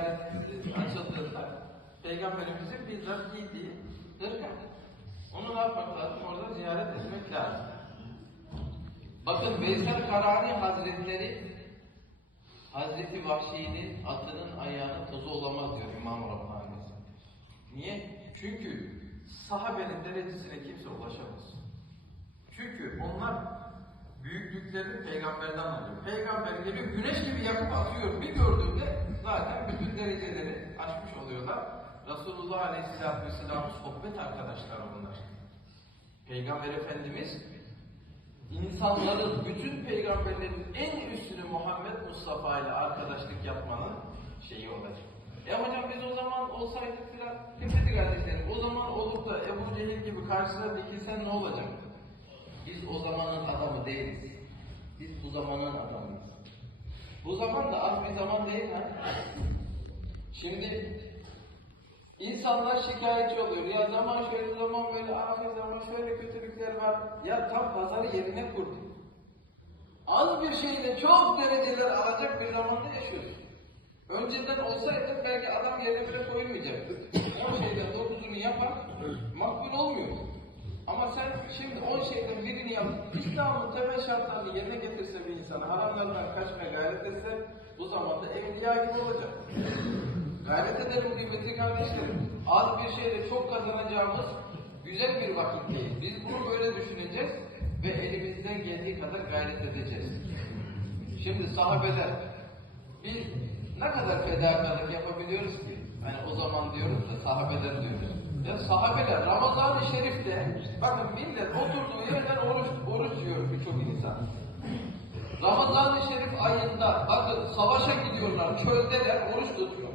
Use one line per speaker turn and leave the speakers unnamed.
ziyaretimiz açıldığında Peygamberimizin bizzat giydiği hırka. Onu ne yapmak lazım? Orada ziyaret etmek lazım. Bakın Veysel Karani Hazretleri Hazreti Vahşi'nin atının ayağının tozu olamaz diyor İmam Rabbani. Niye? Çünkü sahabenin derecesine kimse ulaşamaz. Çünkü onlar büyüklüklerini peygamberden alıyor. Peygamber gibi güneş gibi yakıp atıyor. Bir gördüğünde zaten bütün. Resulullah Aleyhisselatü Vesselam'ın sohbet arkadaşları bunlar. Peygamber Efendimiz insanların, bütün peygamberlerin en üstünü Muhammed Mustafa ile arkadaşlık yapmanın şeyi olacak. E hocam biz o zaman olsaydık filan, hepsi kardeşlerim, o zaman olup da Ebu Cehil gibi karşısına dikilsen ne olacak? Biz o zamanın adamı değiliz. Biz bu zamanın adamıyız. Bu zaman da az bir zaman değil ha. Şimdi insanlar şikayetçi oluyor. Ya zaman şöyle zaman böyle, ahir zaman şöyle kötülükler var. Ya tam pazarı yerine kurduk. Az bir şeyle çok dereceler alacak bir zamanda yaşıyoruz. Önceden olsaydı belki adam yerine bile koymayacaktı. On şeyden dokuzunu yapar, makbul olmuyor. Ama sen şimdi on şeyden birini yap, İslam'ın temel şartlarını yerine getirse bir insana, haramlardan kaçmaya gayret etse, bu zamanda evliya gibi olacak. Gayret edelim kıymetli kardeşlerim. Az bir şeyle çok kazanacağımız güzel bir vakitteyiz. Biz bunu böyle düşüneceğiz ve elimizden geldiği kadar gayret edeceğiz. Şimdi sahabeler biz ne kadar fedakarlık yapabiliyoruz ki? Hani o zaman diyoruz da sahabeler diyoruz. Ya sahabeler Ramazan-ı Şerif'te bakın millet oturduğu yerden oruç, oruç yiyor birçok insan. Ramazan-ı Şerif ayında bakın savaşa gidiyorlar, çöldeler, oruç tutuyor.